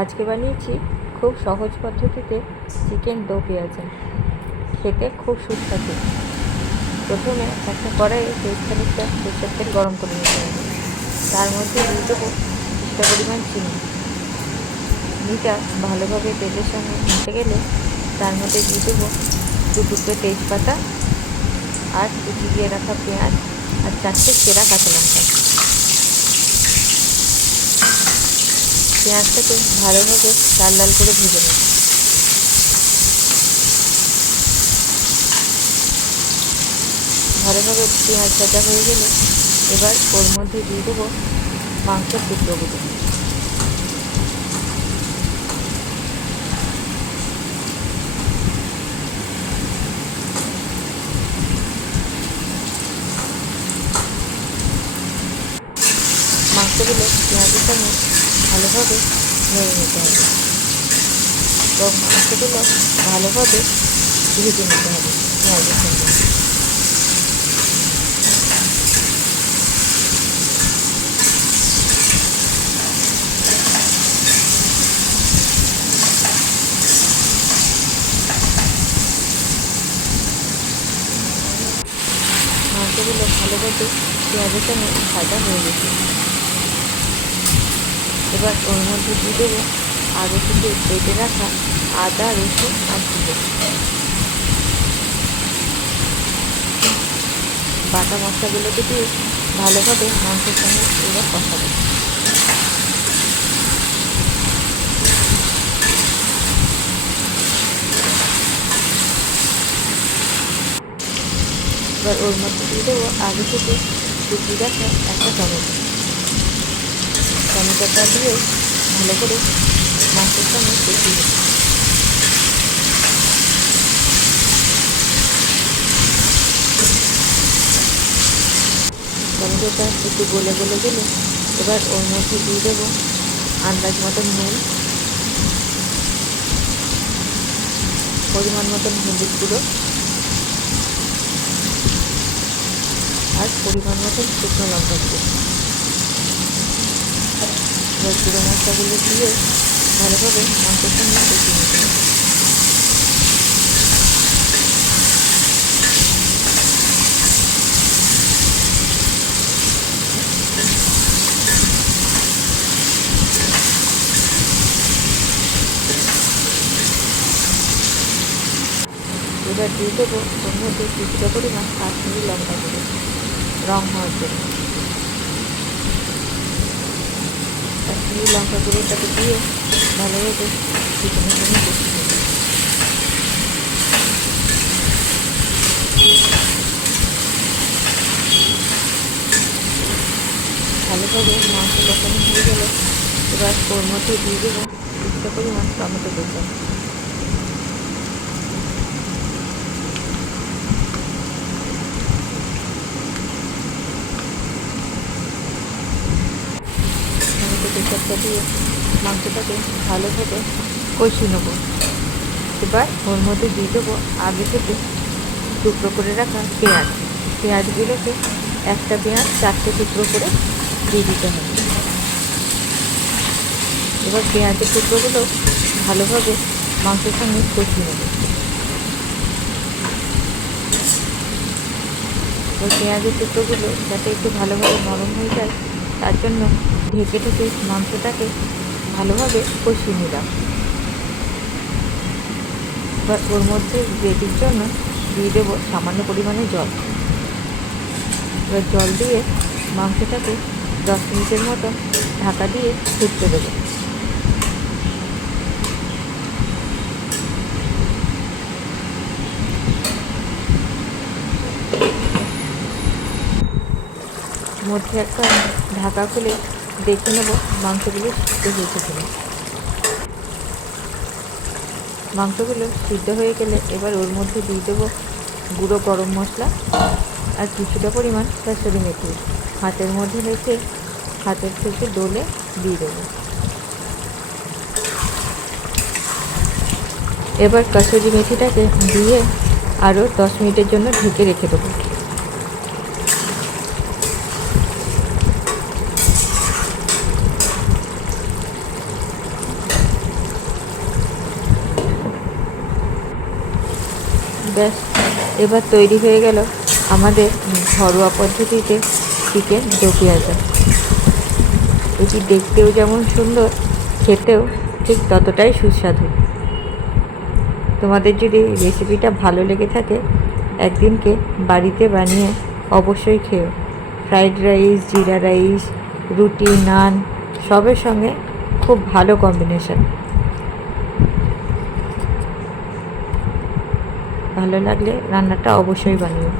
আজকে বানিয়েছি খুব সহজ পদ্ধতিতে চিকেন দো পেঁয়াজি। খেতে খুব সুস্বাদু। প্রথমে একটা কড়াইয়ে বেশ খানিকটা সরষের তেল গরম করে নিতে হবে। তার মধ্যে দিয়ে দেবো কিছুটা পরিমাণ চিনি। চিনিটা ভালোভাবে তেলের সঙ্গে মিশে গেলে তার মধ্যে দিয়ে দেবো দু টুকরো তেজপাতা আর কুচি দিয়ে রাখা পেঁয়াজ আর 4টে চেরা কাঁচা লঙ্কা। পেঁয়াজটাকে ভালোভাবে লাল লাল করে ভেজে নেব। ভালোভাবে পেঁয়াজ ভাজা হয়ে গেলে এবার ওর মধ্যে দিয়ে দেবো মাংসের টুকরোগুলো। মাংসগুলো পেঁয়াজের সঙ্গে ভালোভাবে নেড়ে নিতে হবে এবং মাংসগুলো ভালোভাবে ভেজে নিতে হবে পেঁয়াজের সঙ্গে। মাংসগুলো ভালোভাবে পেঁয়াজের সঙ্গে ভাজা হয়ে গেছে। এবার ওর মধ্যে দিয়ে দেবো আগে থেকে বেটে রাখা আদা, রসুন আর জিরে বাটা মশলাগুলোকে দিয়ে ভালোভাবে মাংসের সঙ্গে এবার কষাবো। এবার ওর মধ্যে দিয়ে দেবো আগে থেকে কুচিয়ে রাখা একটা টমেটোটা দিয়ে ভালো করে মাংসের সঙ্গে কষিয়ে দেবো। টমেটোটা একটু গলে গেলে এবার ওর মধ্যে দিয়ে দেবো আন্দাজ মতন নুন, পরিমাণ মতন হলুদ গুঁড়ো আর পরিমাণ মতন শুকনো লঙ্কা গুঁড়ো। এবার গুঁড়ো মশলাগুলো দিয়ে ভালোভাবে মাংসের সঙ্গে কষিয়ে নিতে হবে। এবার দিয়ে দেবো ওর মধ্যে কিছুটা পরিমাণ কাশ্মীরি লঙ্কা গুঁড়ো রং হওয়ার জন্য। কাশ্মীরি লঙ্কা গুঁড়োটাকে দিয়ে ভালোভাবে চিকেনের সঙ্গে কষিয়ে নেব। ভালোভাবে মাংস কষানো হয়ে গেলে এবার ওর মধ্যে দিয়ে দেবো কিছুটা পরিমাণ টমেটো কুচি। টমেটো দিয়ে মাংসটাকে ভালোভাবে কষিয়ে নেবো। এবার ওর মধ্যে দিয়ে দেবো আগে থেকে টুকরো করে রাখা পেঁয়াজগুলোকে একটা পেঁয়াজ 4টে টুকরো করে দিয়ে দিতে হবে। এবার পেঁয়াজের টুকরোগুলো ভালোভাবে মাংসের সঙ্গে কষিয়ে নেব। এবার পেঁয়াজের টুকরোগুলো যাতে একটু ভালোভাবে নরম হয়ে যায় তার জন্য ঢেকে মাংসটাকে ভালোভাবে কষিয়ে নিলাম। এবার ওর মধ্যে গ্রেভির জন্য দিয়ে দেবো সামান্য পরিমাণে জল। এবার জল দিয়ে মাংসটাকে 10 মিনিটের মতো ঢাকা দিয়ে ফুটতে দেবো। মধ্যে একটা ঢাকা খুলে দেখে নেব মাংসগুলো সিদ্ধ হয়েছে কিনা। মাংসগুলো সিদ্ধ হয়ে গেলে এবার ওর মধ্যে দিয়ে দেবো গুঁড়ো গরম মশলা আর কিছুটা পরিমাণ কাসুরি মেথি হাতের মধ্যে রেখে হাতের থেকে ডলে দিয়ে দেবো। এবার কাসুরি মেথিটাকে দিয়ে আরও 10 মিনিটের জন্য ঢেকে রেখে দেবো। ব্যাস, এবার তৈরি হয়ে গেল আমাদের ঘরোয়া পদ্ধতিতে চিকেন দো পেঁয়াজা। এটি দেখতেও যেমন সুন্দর, খেতেও ঠিক ততটাই সুস্বাদু। তোমাদের যদি রেসিপিটা ভালো লেগে থাকে, একদিনকে বাড়িতে বানিয়ে অবশ্যই খেও। ফ্রাইড রাইস, জিরা রাইস, রুটি, নান সবের সঙ্গে খুব ভালো কম্বিনেশন। ভালো লাগলে রান্নাটা অবশ্যই বানিও।